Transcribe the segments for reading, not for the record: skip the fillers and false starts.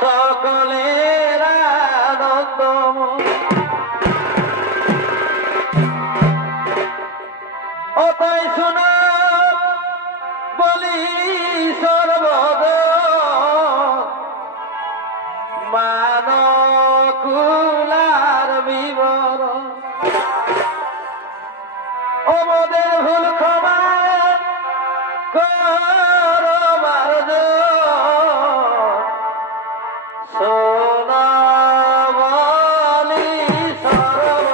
সকলের আনন্দময় অতই শোনা বলি সর্বদ মানকুলার বিবরণ ওদের ভুল ক্ষমা করবার সোনা বলি সর্বদ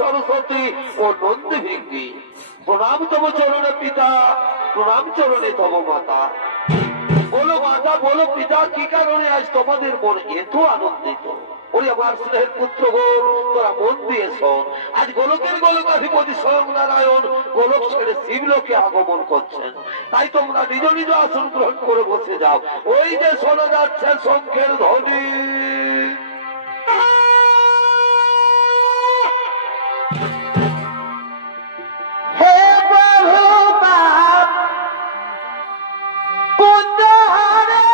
सरस्वती और नंद भिंगी प्रणाम तब चरण पिता प्रणाम चरणे तब माता बोलो কথা বলো পিতা, কি কারণে আজ তোমাদের মন এত আনন্দিত? ওরে আমার স্নেহের পুত্র গণ, তোরা মন দিয়ে শোন। আজ গোলকের গোলকাধিপতি স্বয়ং নারায়ণ গোলক ছেড়ে শিবলোকে আগমন করছেন। তাই তোমরা নিজ নিজ আসন গ্রহণ করে বসে যাও। ওই যে শোনা যাচ্ছে শঙ্খের ধ্বনি। হে প্রভু পাপ পুণ্যহারে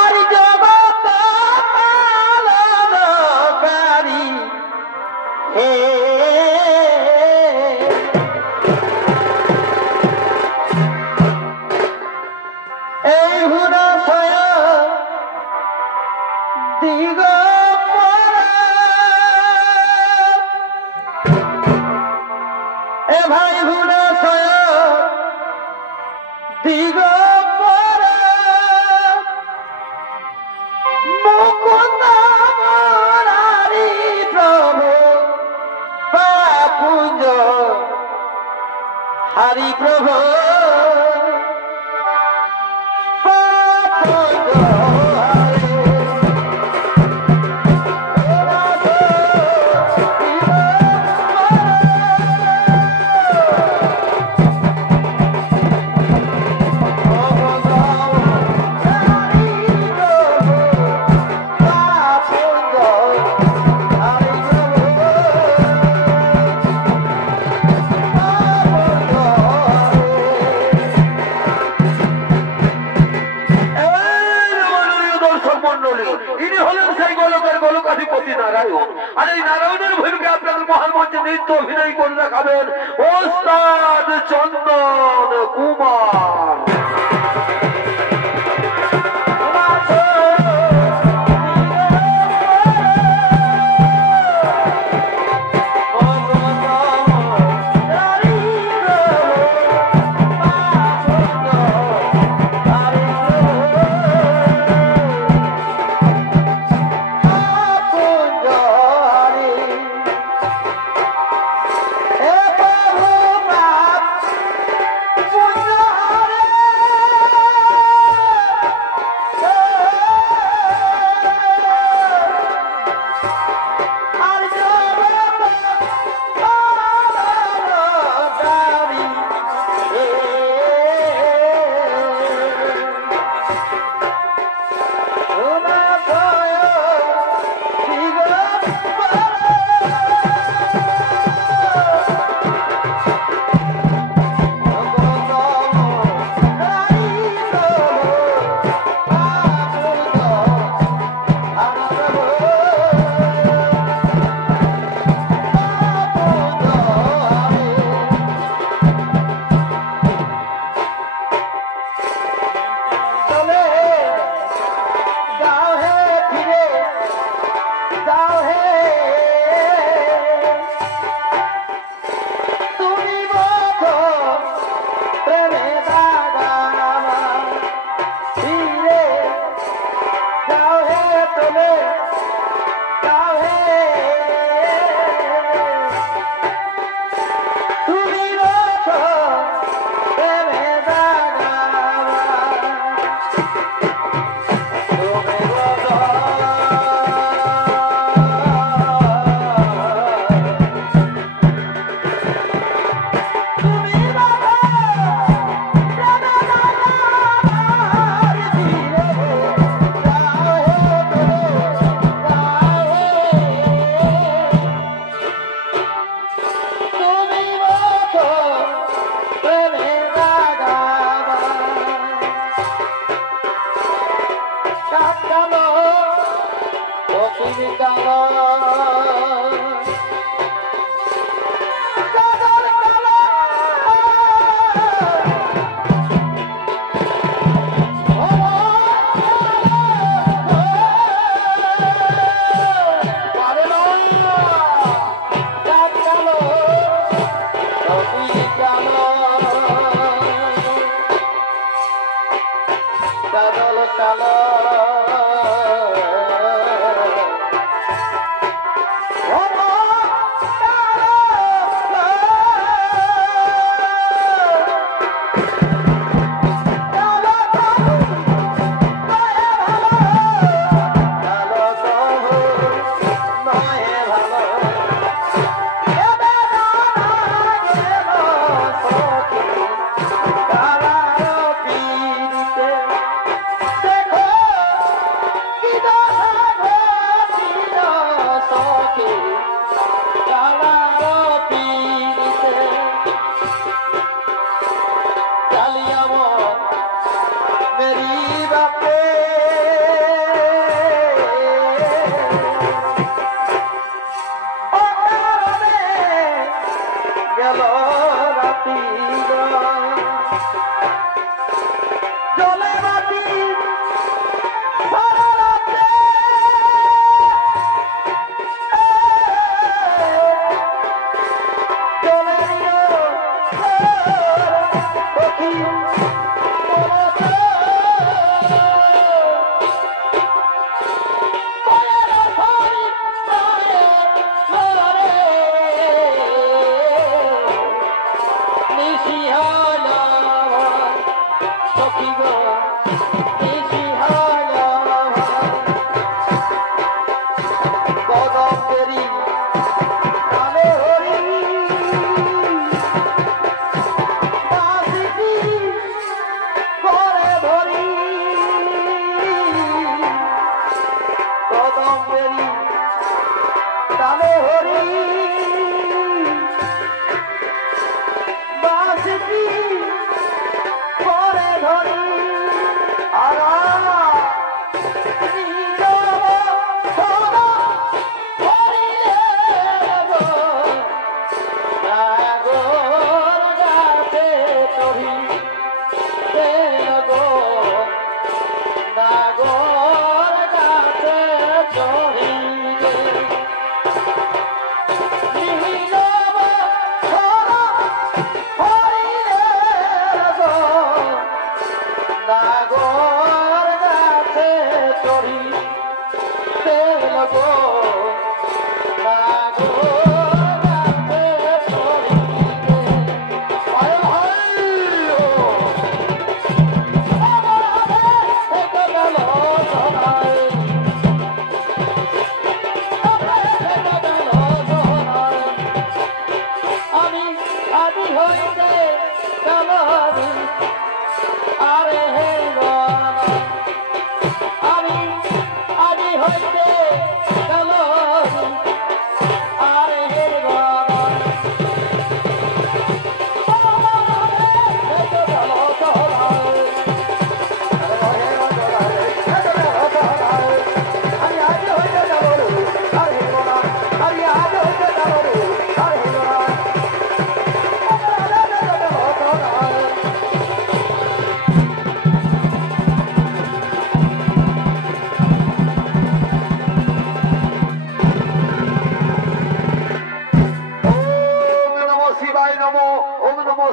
আর জগৎ পালনকারী হে এই হুরসয় দিগম্বরা এ ভাই হুরসয় দিগম্বরা মুকুন্দ মুরারি প্রভু বাপুঞ্জ হরি প্রভু বাপুঞ্জ হরি গোলকাধিপতি নারায়ণ। আর এই নারায়ণের ভূমিকে আপনাদের মহান মঞ্চে নৃত্য অভিনয় করে দেখাবেন ওস্তাদ চন্দন কুমার। হে প্রভু পাপ জলে মাটি সারা রাতে জলে পক্ষী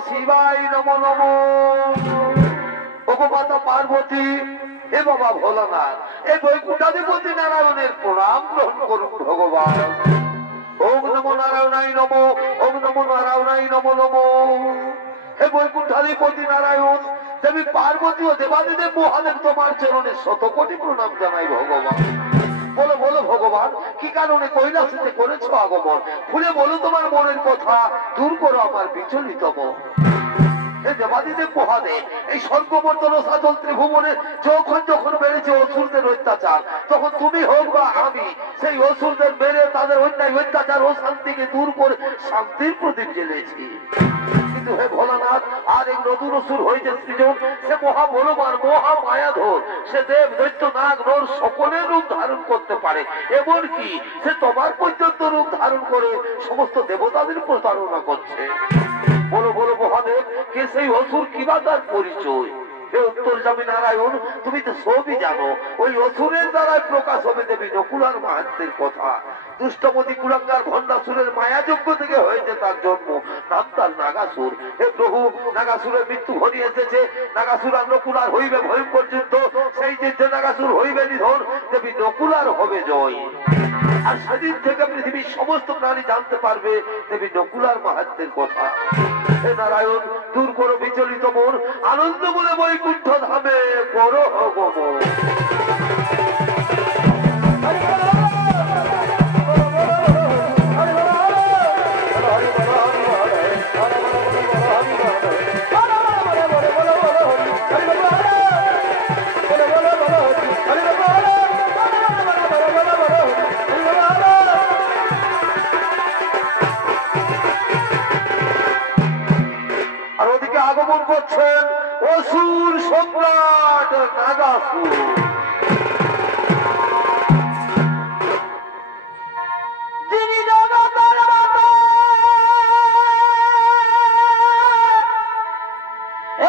শিবাই নমো নমো। ভগবতা পার্বতী হে বাবা ভোলানাথ, এই বৈকুণ্ঠাধিপতি নারায়ণের প্রণাম গ্রহণ করুন ভগবান। ওম নমো নারায়ণাই নমো, ওম নমো নারায়ণাই নমো নমো। হে বৈকুণ্ঠাধিপতি নারায়ণ, দেবী পার্বতী ও দেবাদিদেব মহাদেব তোমার চরণে শতকোটি প্রণাম জানাই ভগবান। বলো বলো ভগবান, কি কারণে কৈলাসেতে করেছো আগমন? খুলে বলো তোমার মনের কথা, দূর করো আমার বিচলিত মন। হে দেবাদিদেব মহাদেব, এই স্বর্গমণ্ডল সাধন ত্রিভুবনে যখন যখন বেড়েছে অসুরদের অত্যাচার, তখন তুমি হোক বা আমি সেই অসুরদের মেরে তাদের অন্যায় অত্যাচার ও শান্তিকে দূর করে শান্তির প্রদীপ জ্বেলেছি। কিন্তু হে ভোলানাথ, আর এই নতুন অসুর হয়েছে সৃজন, সে মহা বলবান, মহা মায়াধর। সে দেব দৈত্য নাগ নর সকলের রূপ ধারণ করতে পারে, এমনকি সে তোমার পর্যন্ত রূপ ধারণ করে সমস্ত দেবতাদের প্রতারণা করছে। বলো বলো মহাদেব, কে সেই অসুর, কিবা তার পরিচয়? হে উত্তরজামী নারায়ণ, তুমি তো সবই জানো। ওই অসুরের দ্বারাই প্রকাশ হবে দেবী নকুলার মাহাত্মের কথা। দুষ্টমতি কুলাঙ্গার ভণ্ডাসুরের মায়াযজ্ঞ থেকে হয়েছে তার জন্ম, নাম তার নাগাসুর। হে প্রভু, নাগাসুরের মৃত্যু ঘনিয়ে এসেছে। নাগাসুর আর নকুলার হইবে ভয়ঙ্কর যুদ্ধ। সেই যুদ্ধে নাগাসুর হইবে নিধন, দেবী নকুলার হবে জয়। আর সেদিন থেকে পৃথিবীর সমস্ত প্রাণী জানতে পারবে দেবী নকুলার মাহাত্মের কথা। হে নারায়ণ, দূর করো বিচলিত মন, আনন্দ বলে বৈকুণ্ঠ ধামে করো গমন। আর ওদিকে আগমন করছেন অসুর সম্রাট নাগাসুর। যিনি জগতের মাতা,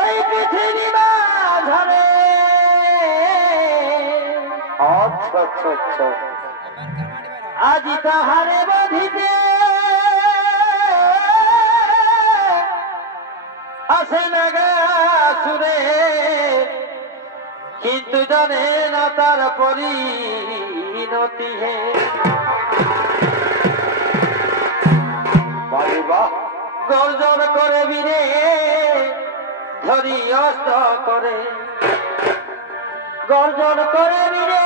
এই পৃথিবী মাঝারে। আচ্ছা আচ্ছা আচ্ছা, আজি তাহারে বাঁধিতে আসে নাগাসুরে, কিন্তু জানে না তার পরিণতি হে। বারে বাহ, গর্জন করে বীরে ধরি অস্ত করে, গর্জন করে বীরে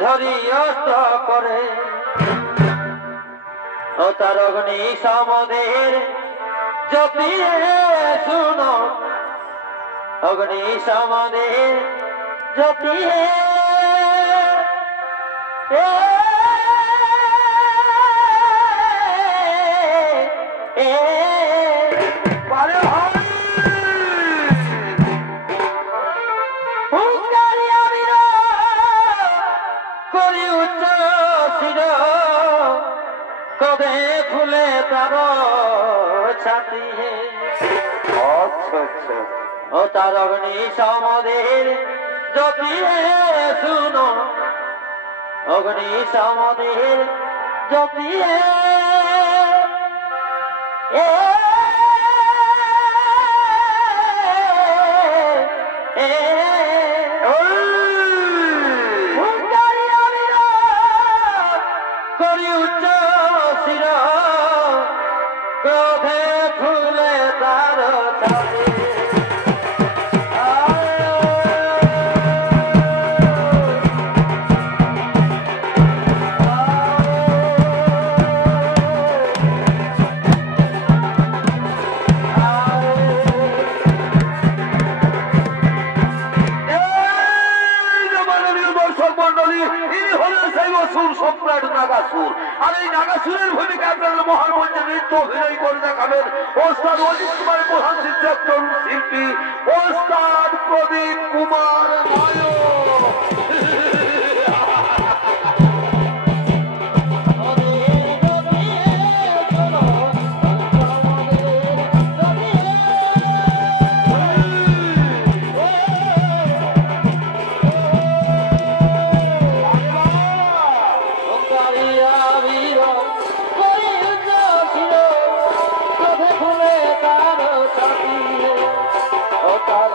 ধরি অস্ত করে। ও তার অগ্নি সমদের জপিয়ে শুনো, অগ্নি সমদের জপিয়ে বারে ভাই, করি উচ্চ শির, কদে ফুলে তার ছাতি হে। আচ্ছা আচ্ছা, ও তার অগ্নি সমদের জপিয়ে শুনো, অগ্নি সমদের জপিয়ে করি উচ্চ শির, ক্রোধে ফুলে তার ছাতি। সম্রাট নাগাসুর। আর এই নাগাসুরের ভূমিকা আপনারা মহামঞ্চে নৃত্য অভিনয় করে দেখাবেন ওস্তাদ অজিত কুমার, প্রধান শিক্ষক, তরুণ শিল্পী ওস্তাদ প্রদীপ কুমার নায়ক। তার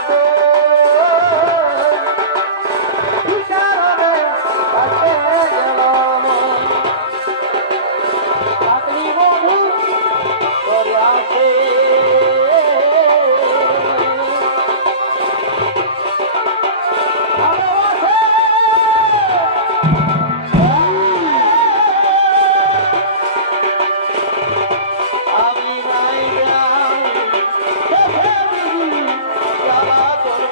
তো কি কারণে কাছে গেলাম থাকলি বন্ধু তোর আছে আমি নাই জ্বালা তোর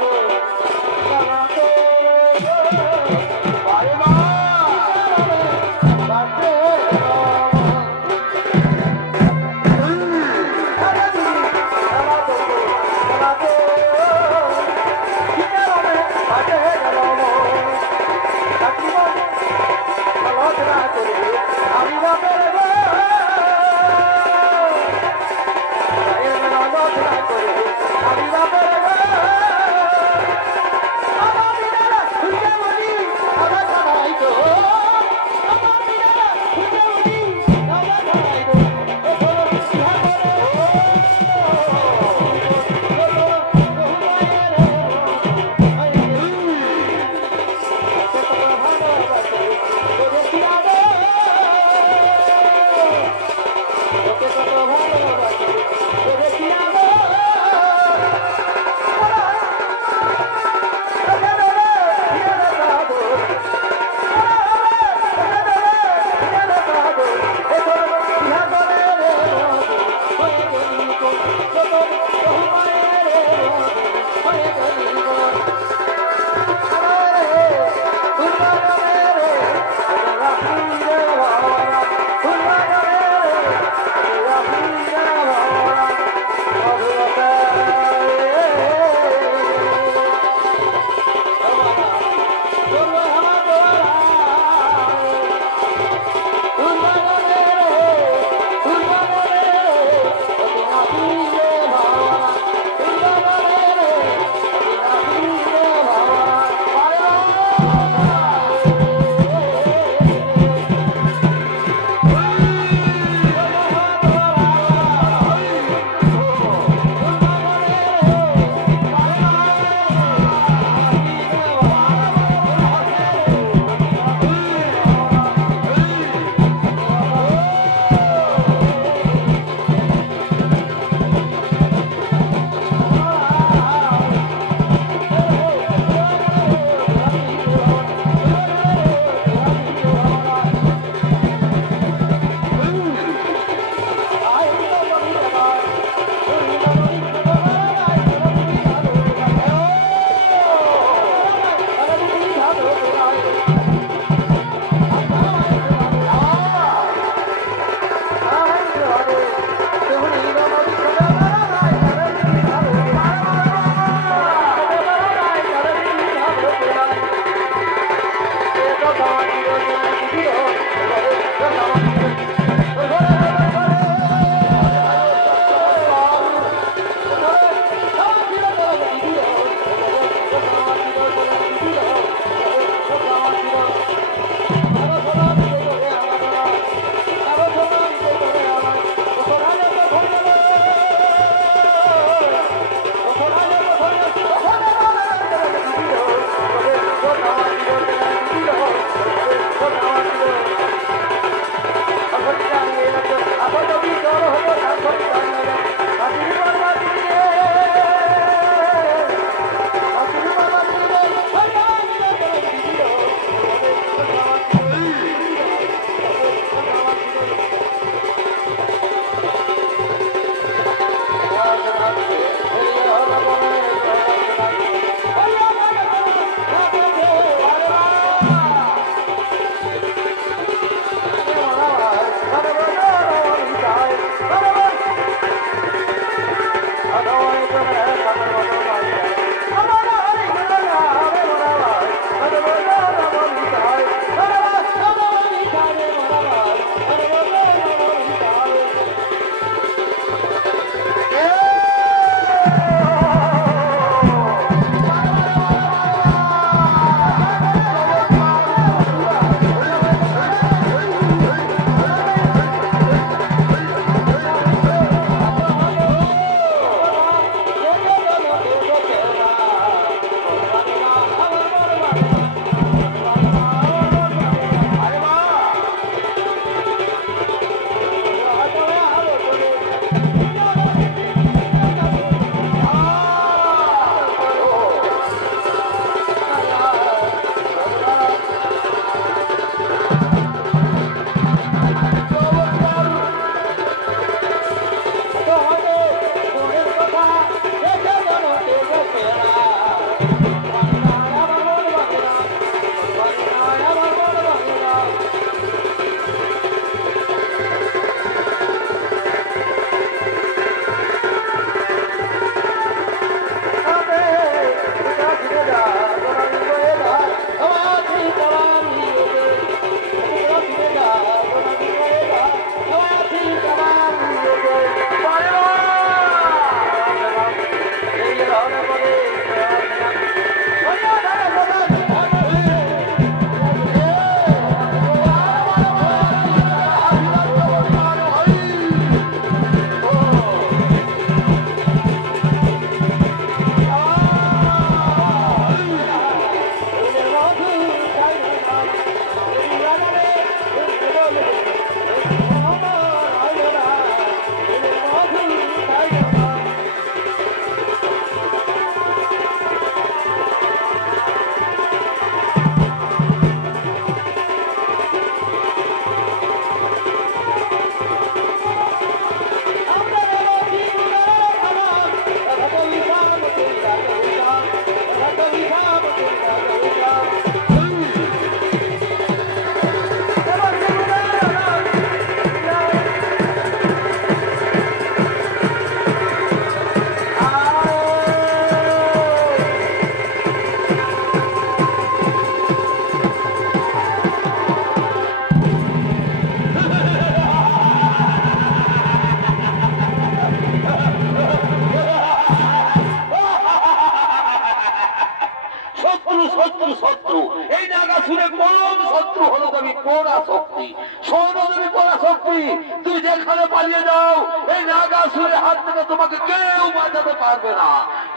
বকাসুরের হাত থেকে তোমাকে কেউ বাঁচাতে পারবে না।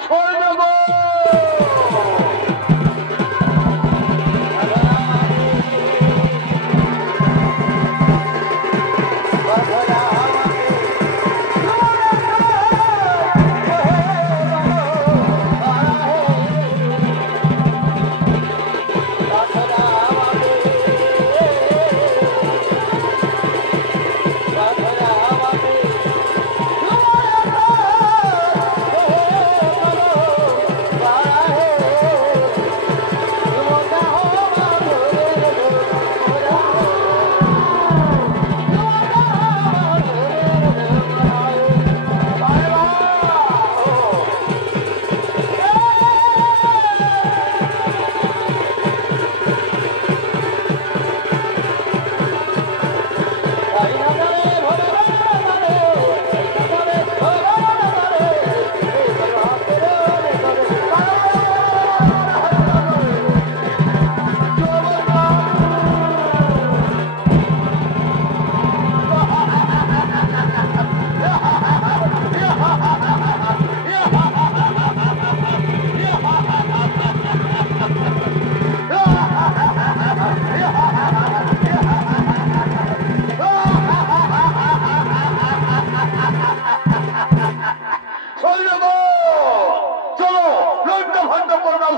সৈন্য গো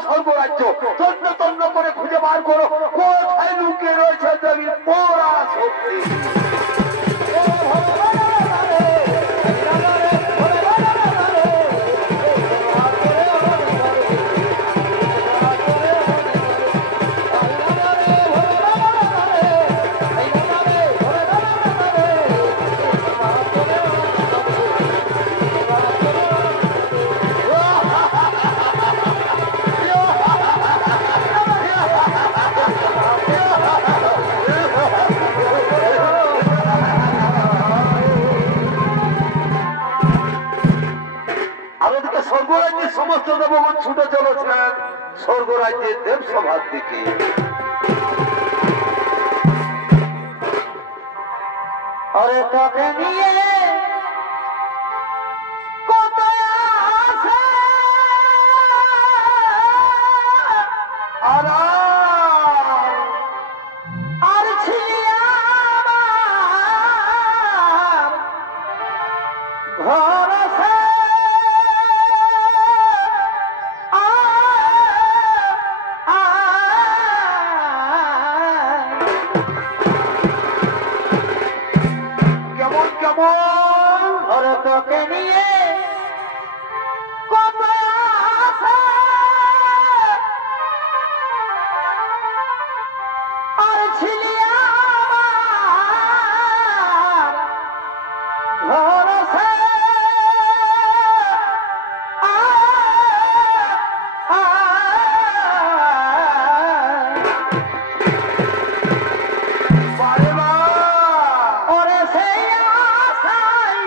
স্বর্গরাজ্য তন্ন তন্ন করে খুঁজে বার করো কোথায় লুকিয়ে রয়েছে দেবীর পোড়া শক্তি। স্বর্গরাজ্যের সমস্ত দেবগণ ছুটে চলেছেন স্বর্গরাজ্যের দেবসভার দিকে। আরে তোকে নিয়ে কত আশা আর ছিলি আমার ভরসা তোকে নিয়ে কত আশা আর ছিলি আমার ভরসা ওরে সেই আশায়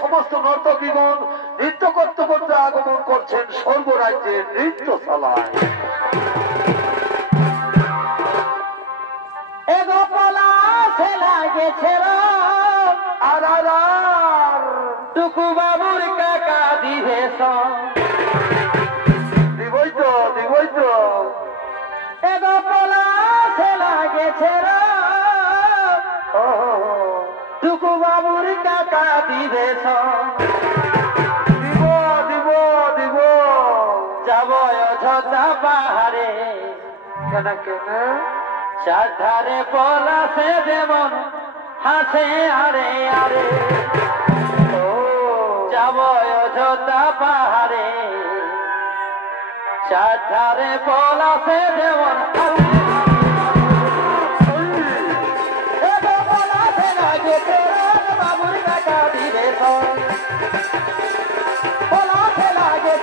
সমস্ত নর্তকীগণ নৃত্য করতে করতে আগমন করছেন সর্বরাজ্যের নৃত্যশালায়। এগো পলা সে লাগেছে আর টুকু বাবুর কাকা দিবে দিবই তো এগো পলা সে লাগেছে টুকু বাবুর কাকা দিবে দিব যাব অযোধ্যা পাহাড়ে কেন চারধারে পলাশে যেমন হাসে আরে আরে যাব অযোধ্যা পাহাড়ে চারধারে পলাশে যেমন পলাশে লাগে বাবুর কাকা দিবে পলাশে লাগে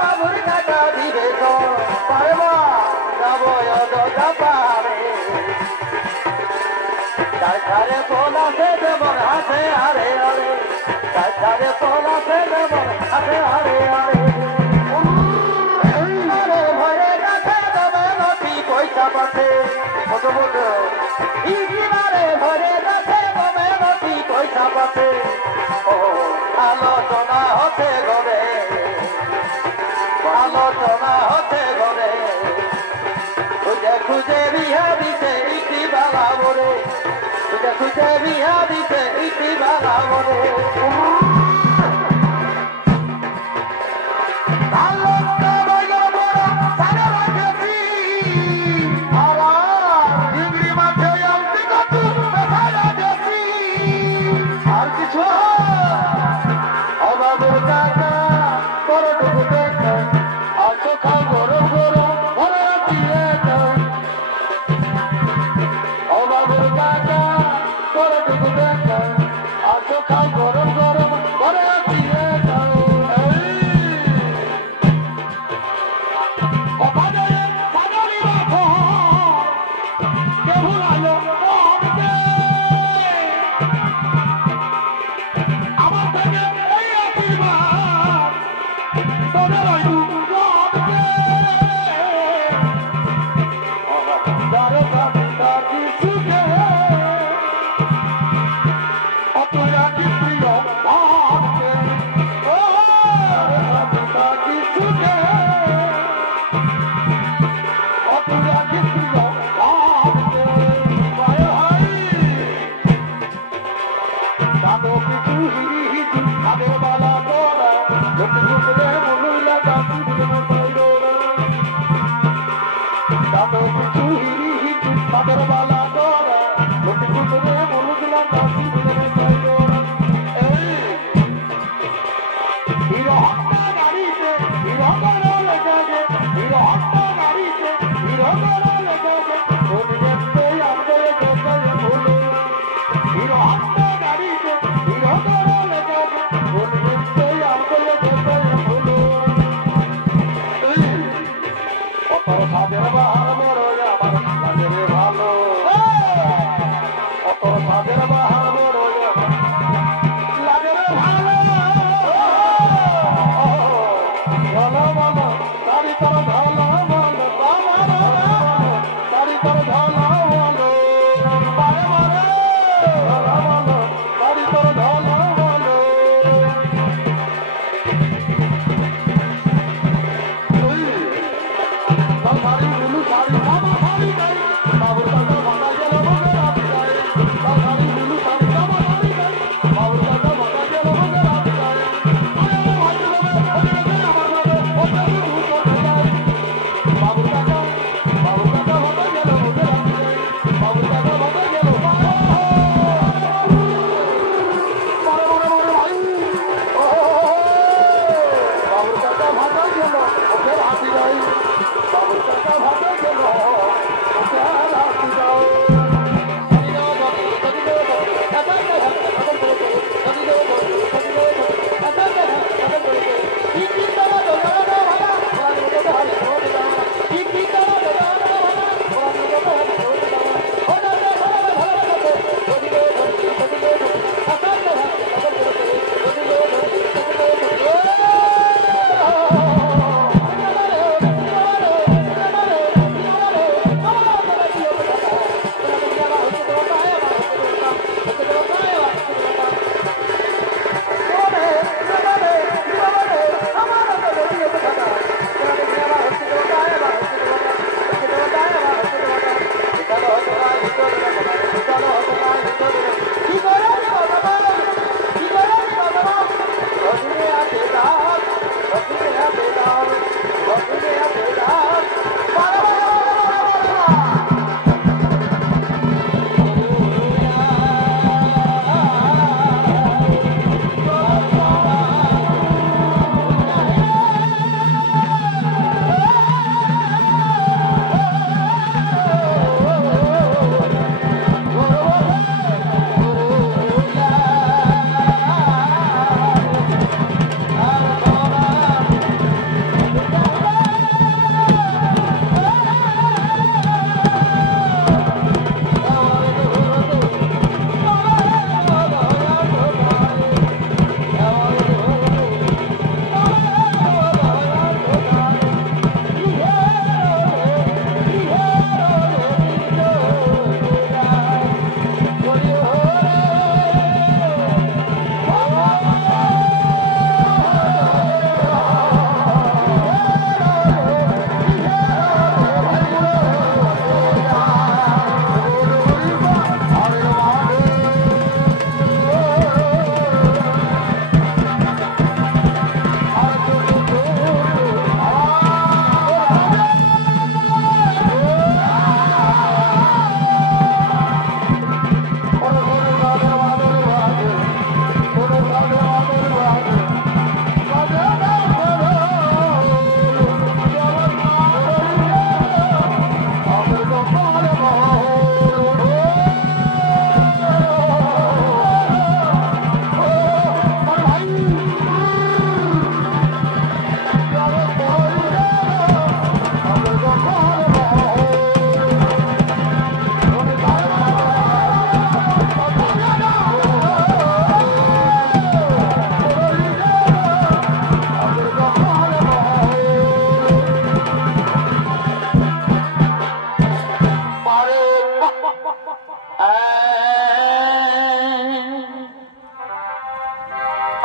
বাবুর কাকা দিবে যাব অযোধ্যা পাহাড়ে চারধারে পলাশে যেমন হাসে আরে আরে চারধারে পলাশে যেমন হাসে আরে আরে ভরে গাছে দেবে নটি পয়সা পাতে ইকিবারে ভরে গাছে দেবে নটি পয়সা পাতে ও আলোচনা হতে ঘরে আলোচনা হতে ঘরে খুঁজে খুঁজে বিহা দিতে ইতি বালা বলে খুঁজে খুঁজে বিহা দিতে ইতি বালা বলে আর কিছু অবাবুর কাকা করটুকু দেখা আর চোখা গরম গরম ভরে দিয়ে অবাবুর কাকা করটুকু দেখা আর চোখা গরম গরম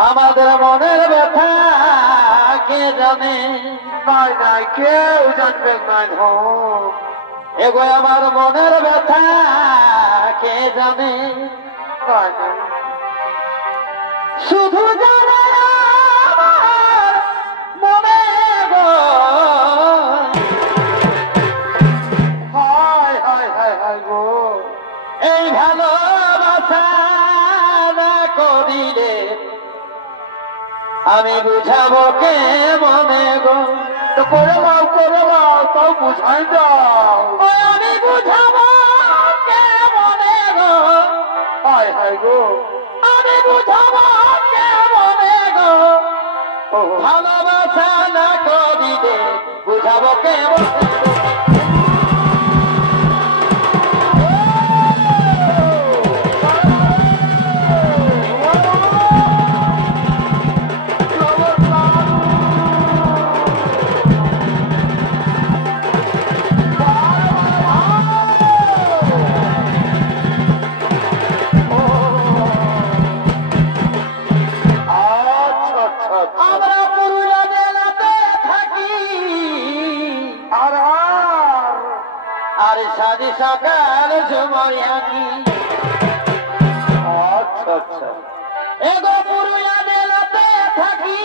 আমাদের মনের ব্যথা কে জানে? নাই নাই কেউ জানবে নাই এগো আমার মনের ব্যথা কে জানে? নাই নাই শুধু জানে আমার মনে গো। হায় হায় হায় হায় গো এই ভালোবাসা না করিলে আমি বুঝাবো কে মনে গো। তো করে দাও তাও বুঝাই দাও। ও আমি বুঝাবো কে মনে গো। হায় হায় গো আমি বুঝাবো কে মনে গো। ভালোবাসা না করিলে বুঝাবো কে মনে গো। আমরা পুরুলিয়া জেলাতে থাকি আর সাজি সকাল সময় আঁকি। আচ্ছা আচ্ছা এগো পুরুলিয়া জেলাতে থাকি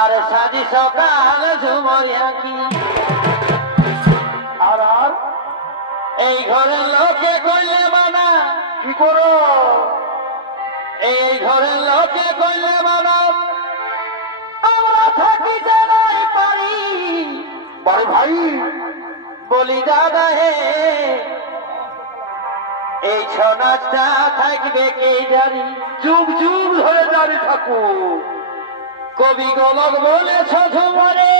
আর সাজি সকাল সময় আঁকি। আর এই ঘরের লোকে কইলে মানা কি করো? এই ঘরের লোকে কইলে মানা আমরা থাকিতে নাই পারি। বারে ভাই বলি দাদা হে এই ছনাচটা থাকবে কে জানি? যুগ যুগ ধরে দাঁড়িয়ে থাকো। কবি গোলক বলেছ ঝুমরে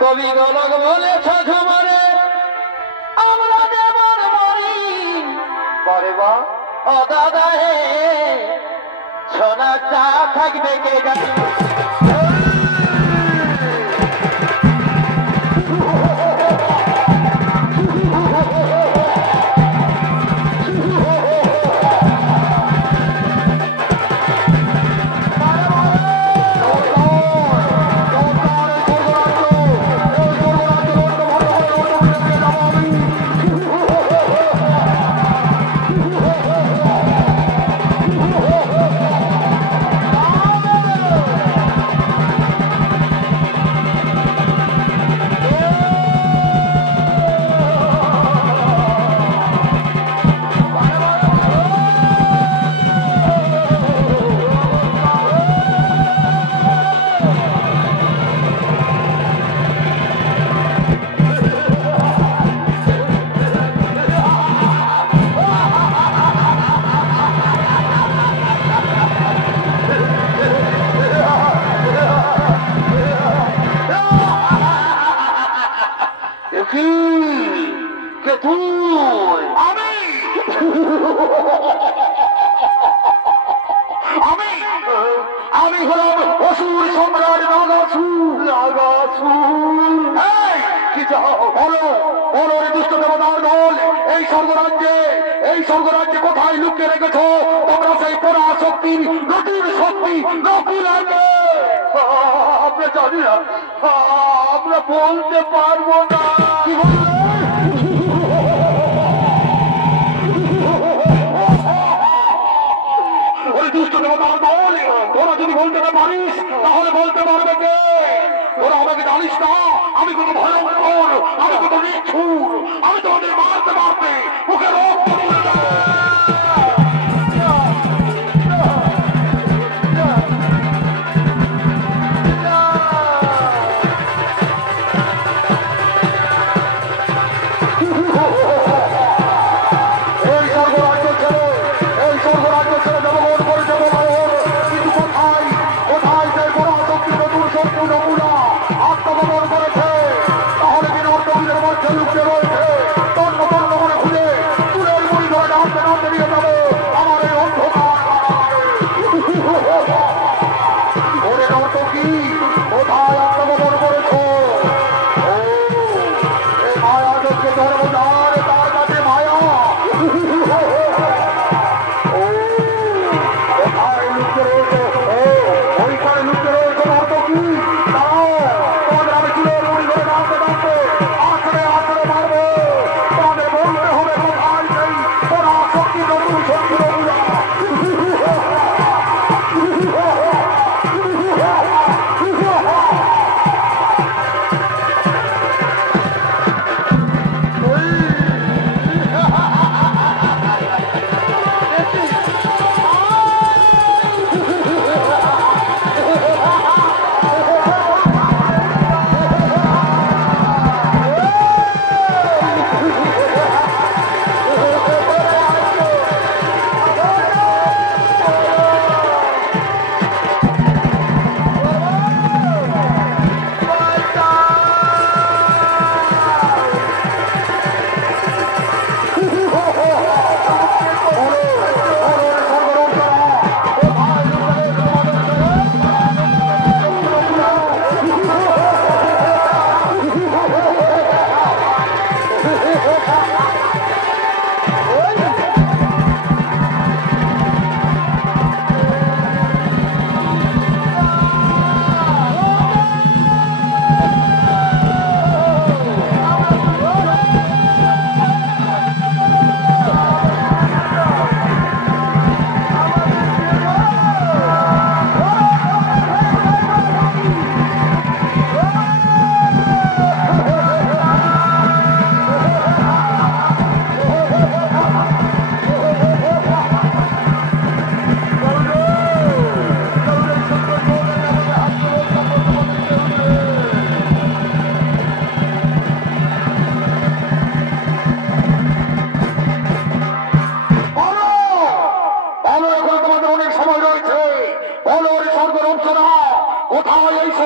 কবি গোলক বলেছ ঝুমরে আমরা যেমন মরি। বারে বা ও দাদা হে ছনাচটা থাকবে কে জানি? কে তুই? আমি হলাম অসুর সম্রাট নাগাসুর। কি চাও? বলো বলো রে দুষ্ট দেবতার দল, এই স্বর্গরাজ্যে কোথায় লুকিয়ে রেখেছ তোমরা সেই পরাশক্তির নতুন শক্তি নকুল আগে? আমরা জানি না, আমরা বলতে পারবো না। কি বলবে? ওই দুষ্ট দেবতার দল, তোরা যদি বলতে না পারিস তাহলে বলতে পারবে কে? তোরা আমাকে জানিস না আমি কত ভয়ঙ্কর, আমি কত নিষ্ঠুর, আমি তোমাদের মারতে মারতে মুখে রক্ত তুলে দেব। তাহলে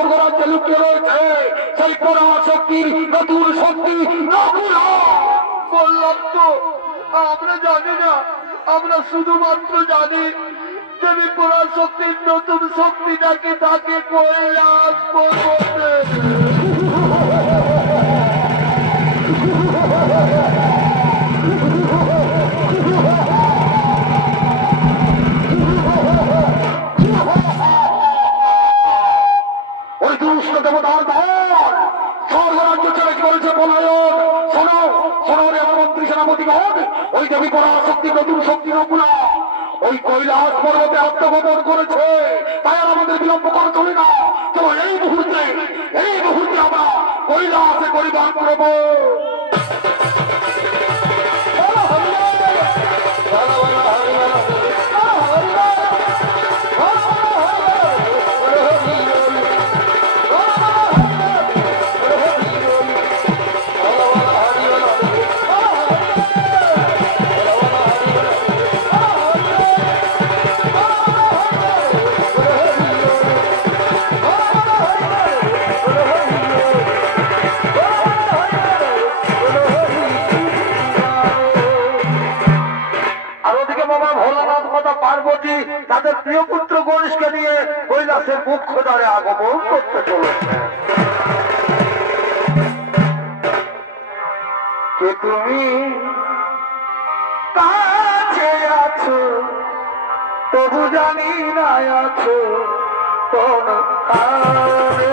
স্বর্গরাজ্যে লুকিয়ে রয়েছে সেই পরাশক্তির নতুন শক্তি নকুলা। বললাম তো আমরা জানি না, আমরা শুধুমাত্র জানি দেবী পরাশক্তির নতুন শক্তি নাকি তাকে কৈলাস পর্বতে। ওই দুষ্ট দেবতার দল স্বর্গরাজ্য ছেড়ে কি করেছে পলায়ন। শোনো শোনো রে আমার মন্ত্রী সেনাপতিগণ, ওই দেবী পরাশক্তি নতুন শক্তি নকুলা ওই কৈলাস পর্বতে আত্মগোপন করেছে। তাই আর আমাদের বিলম্ব করে চলে না। তো এই মুহূর্তে আমরা কৈলাসে পরিধান করবো। পার্বতী তাদের প্রিয় পুত্র গণেশকে নিয়ে কৈলাসের মুখ্য দ্বারে আগমন করতে চলেছে। কে তুমি কাছে আছো তবু জানি না আছো কোন কারণে।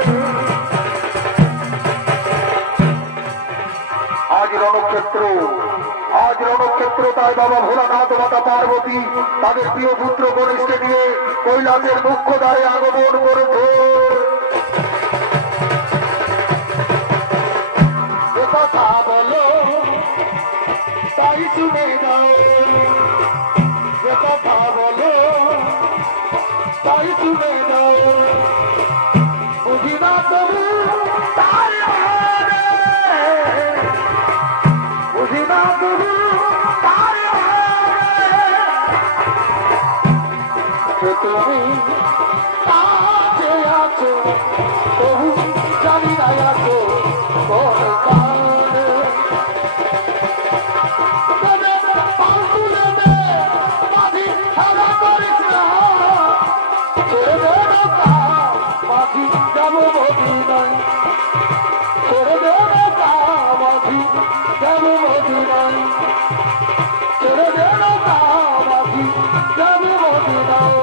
আজ রণক্ষেত্র তাই বাবা ভোলানাথ মাতা পার্বতী তাদের প্রিয় পুত্র গণেশকে নিয়ে কৈলাসের মুখ্য দ্বারে আগমন করেছে। কথা বলো তাই শুনে যাও, কথা বলো তাই শুনে যাও, বুঝি না তবু তাই বুঝি না তবু তুমি কাছে আছো তবু জানি না আছো কোন কারণে। মাঝি খেলা করিস না ছেড়ে দে নৌকা মাঝি যাবো মধু নাই, ছেড়ে দে নৌকা মাঝি যাবো মধু নাই, ছেড়ে দে নৌকা মাঝি যাবো মধু নাই।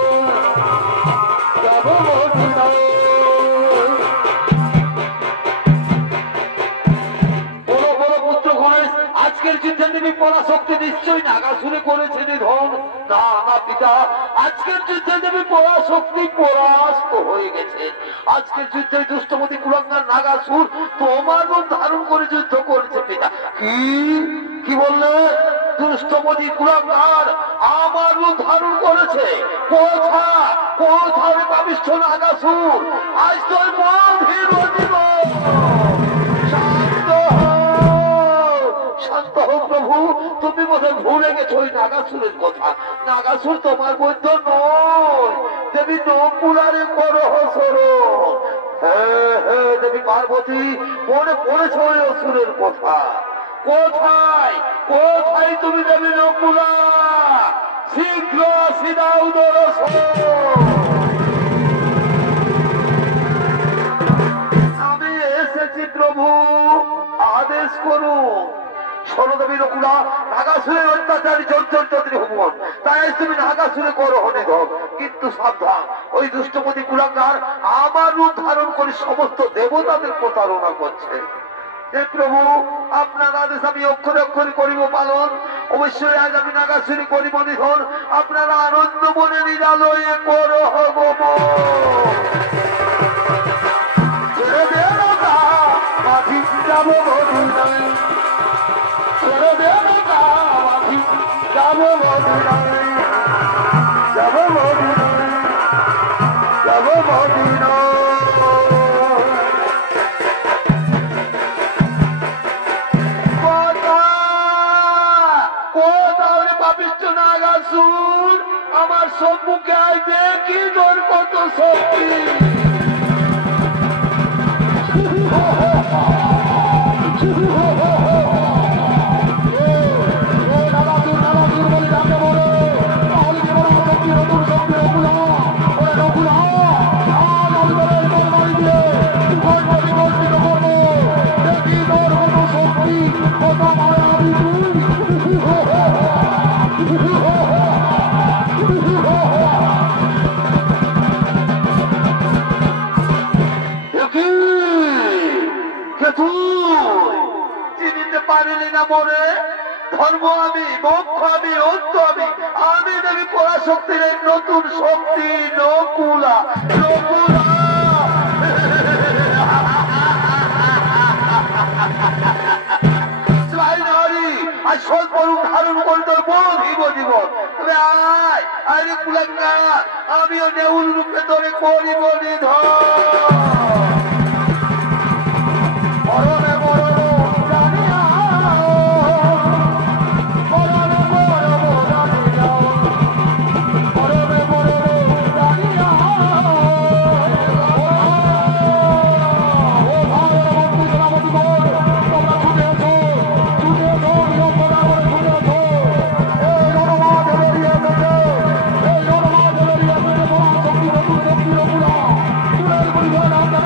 আজকের যুদ্ধে দেবী পরাশক্তি নিশ্চয়ই নাগাসুরে করেছে নিধন। না না পিতা, আজকের যুদ্ধে দেবী পরাশক্তি পরাস্ত হয়ে গেছে। আজকের যুদ্ধে দুষ্টমতি কুলাঙ্গার নাগাসুর তোমার রূপ ধারণ করে যুদ্ধ করেছে পিতা। কি বললে? দুষ্টমতি কুলাঙ্গার আমার রূপ ধারণ করেছে? কোথায় পাবিষ্ঠ নাগাসুর? আজ তোর মন হিরো। শান্ত হোক প্রভু, তুমি বোধহয় ভুলে গেছো ওই নাগাসুরের কথা। নাগাসুর তোমার মধ্যে নয়, দেবী নকুলারে করহ স্মরণ। হ্যাঁ দেবী পার্বতী মনে পড়েছ ওই অসুরের কথা। কোথায় তুমি দেবী নকুলা? শীঘ্র সিদাও দর্শন। আমি এসেছি প্রভু, আদেশ করুন। সরদেবী নকুলা নাগাসুরের অত্যাচারী চর্চরি হুমন, তাই তুমি নাগাসুরে করো নিধন। কিন্তু সাবধান, ওই দুষ্টপতি কুলাঙ্গার আমার রূপ ধারণ করে সমস্ত দেবতাদের প্রতারণা করছে। হে প্রভু, আপনার আদেশ আমি অক্ষরে অক্ষরে করিব পালন। অবশ্যই আজ আমি নাগাসুরি করিব নিধন। আপনারা আনন্দ মনে নিরালয়ে করো গমন। ছেড়ে দে নৌকা মাঝি যাবো মধু নাই, ছেড়ে দে নৌকা মাঝি যাবো মধু নাই, যাবো মধু নাই, যাবো মধু নাই। আমার সম্মুখে দেখি তোর কত শক্তি। চিনিতে পারিলি না মোরে? ধর্ম আমি, মোক্ষ আমি, অন্ত আমি, আমি দেবী পরাশক্তির এই নতুন শক্তি নকুলা। নকুলা আর স্বল্প রূপ ধারণ করে তোর বড় জীব জীবন। তবে আয় আরে কুলাঙ্গার, আমিও নেউল রূপে তোরে করি বলি ধর। Hey,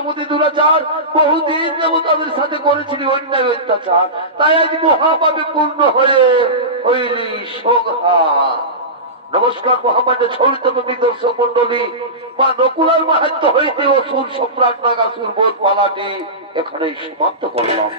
ইচ্ছামতি দুরাচার, বহুদিন যেমন তাদের সাথে করেছিলি অন্যায় অত্যাচার, তাই আজ মহাপাপে পূর্ণ হয়ে হইলি সংহার। নমস্কার মহামান্য ছড়িত কবি দর্শক মন্ডলী, মা নকুলার মাহাত্ম্য হইতে অসুর সম্রাট নাগাসুর বোধ পালাটি এখানেই সমাপ্ত করলাম।